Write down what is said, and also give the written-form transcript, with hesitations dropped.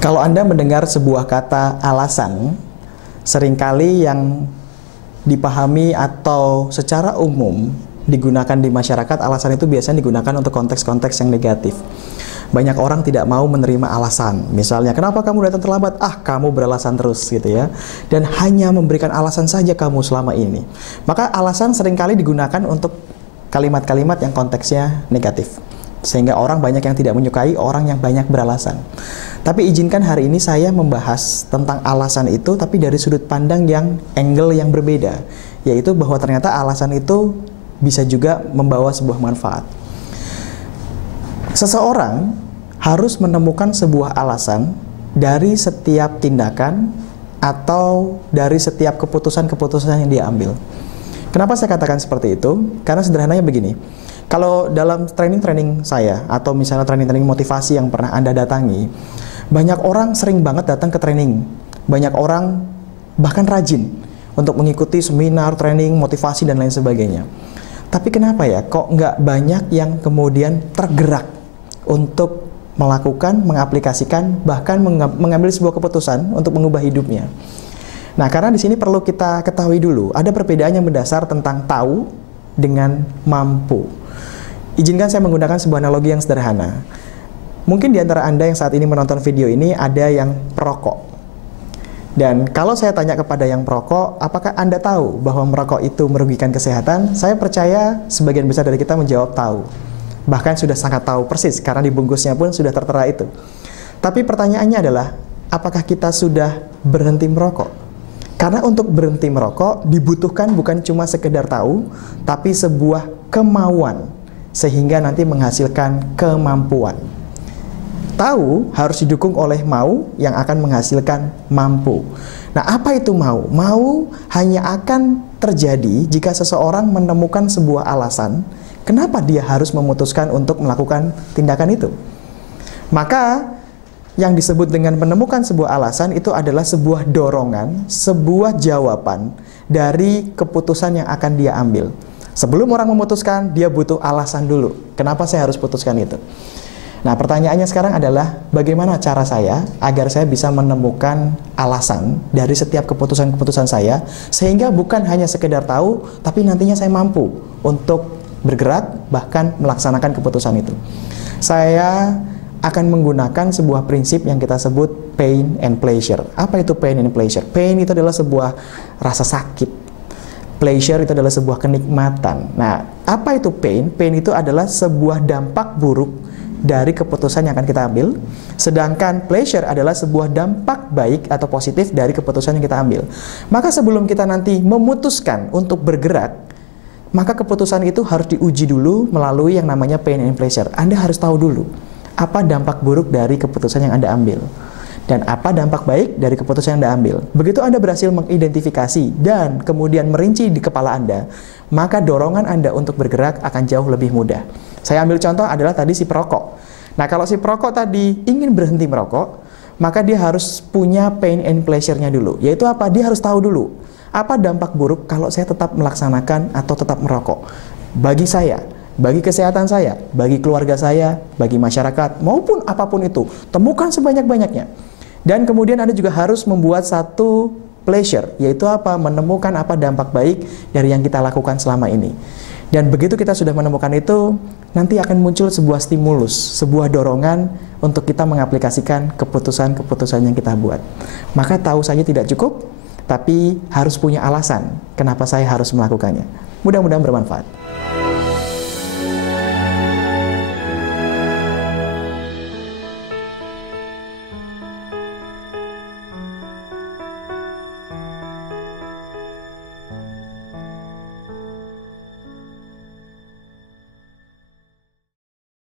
Kalau Anda mendengar sebuah kata alasan, seringkali yang dipahami atau secara umum digunakan di masyarakat, alasan itu biasanya digunakan untuk konteks-konteks yang negatif. Banyak orang tidak mau menerima alasan. Misalnya, kenapa kamu datang terlambat? Ah, kamu beralasan terus gitu ya. Dan hanya memberikan alasan saja kamu selama ini. Maka alasan seringkali digunakan untuk kalimat-kalimat yang konteksnya negatif. Sehingga orang banyak yang tidak menyukai orang yang banyak beralasan. Tapi izinkan hari ini saya membahas tentang alasan itu, tapi dari sudut pandang yang angle yang berbeda. Yaitu bahwa ternyata alasan itu bisa juga membawa sebuah manfaat. Seseorang harus menemukan sebuah alasan dari setiap tindakan atau dari setiap keputusan-keputusan yang dia ambil. Kenapa saya katakan seperti itu? Karena sederhananya begini. Kalau dalam training-training saya atau misalnya training-training motivasi yang pernah Anda datangi, banyak orang sering banget datang ke training. Banyak orang bahkan rajin untuk mengikuti seminar, training, motivasi, dan lain sebagainya. Tapi kenapa ya kok nggak banyak yang kemudian tergerak untuk melakukan, mengaplikasikan, bahkan mengambil sebuah keputusan untuk mengubah hidupnya? Nah, karena di sini perlu kita ketahui dulu, ada perbedaan yang mendasar tentang tahu dengan mampu. Izinkan saya menggunakan sebuah analogi yang sederhana. Mungkin di antara Anda yang saat ini menonton video ini ada yang perokok. Dan kalau saya tanya kepada yang perokok, apakah Anda tahu bahwa merokok itu merugikan kesehatan? Saya percaya sebagian besar dari kita menjawab tahu. Bahkan sudah sangat tahu persis, karena di bungkusnya pun sudah tertera itu. Tapi pertanyaannya adalah, apakah kita sudah berhenti merokok? Karena untuk berhenti merokok dibutuhkan bukan cuma sekedar tahu, tapi sebuah kemauan, sehingga nanti menghasilkan kemampuan. Tahu harus didukung oleh mau yang akan menghasilkan mampu. Nah, apa itu mau? Mau hanya akan terjadi jika seseorang menemukan sebuah alasan kenapa dia harus memutuskan untuk melakukan tindakan itu. Maka yang disebut dengan menemukan sebuah alasan itu adalah sebuah dorongan, sebuah jawaban dari keputusan yang akan dia ambil. Sebelum orang memutuskan, dia butuh alasan dulu. Kenapa saya harus putuskan itu? Nah, pertanyaannya sekarang adalah bagaimana cara saya agar saya bisa menemukan alasan dari setiap keputusan-keputusan saya, sehingga bukan hanya sekedar tahu, tapi nantinya saya mampu untuk bergerak, bahkan melaksanakan keputusan itu. Saya akan menggunakan sebuah prinsip yang kita sebut pain and pleasure. Apa itu pain and pleasure? Pain itu adalah sebuah rasa sakit. Pleasure itu adalah sebuah kenikmatan. Nah, apa itu pain? Pain itu adalah sebuah dampak buruk dari keputusan yang akan kita ambil. Sedangkan pleasure adalah sebuah dampak baik atau positif dari keputusan yang kita ambil. Maka sebelum kita nanti memutuskan untuk bergerak, maka keputusan itu harus diuji dulu melalui yang namanya pain and pleasure. Anda harus tahu dulu apa dampak buruk dari keputusan yang Anda ambil, dan apa dampak baik dari keputusan yang Anda ambil. Begitu Anda berhasil mengidentifikasi dan kemudian merinci di kepala Anda, maka dorongan Anda untuk bergerak akan jauh lebih mudah. Saya ambil contoh adalah tadi si perokok. Nah, kalau si perokok tadi ingin berhenti merokok, maka dia harus punya pain and pleasure-nya dulu. Yaitu apa? Dia harus tahu dulu apa dampak buruk kalau saya tetap melaksanakan atau tetap merokok. Bagi saya, bagi kesehatan saya, bagi keluarga saya, bagi masyarakat, maupun apapun itu, temukan sebanyak-banyaknya. Dan kemudian Anda juga harus membuat satu pleasure, yaitu apa? Menemukan apa dampak baik dari yang kita lakukan selama ini. Dan begitu kita sudah menemukan itu, nanti akan muncul sebuah stimulus, sebuah dorongan untuk kita mengaplikasikan keputusan-keputusan yang kita buat. Maka tahu saja tidak cukup, tapi harus punya alasan kenapa saya harus melakukannya. Mudah-mudahan bermanfaat.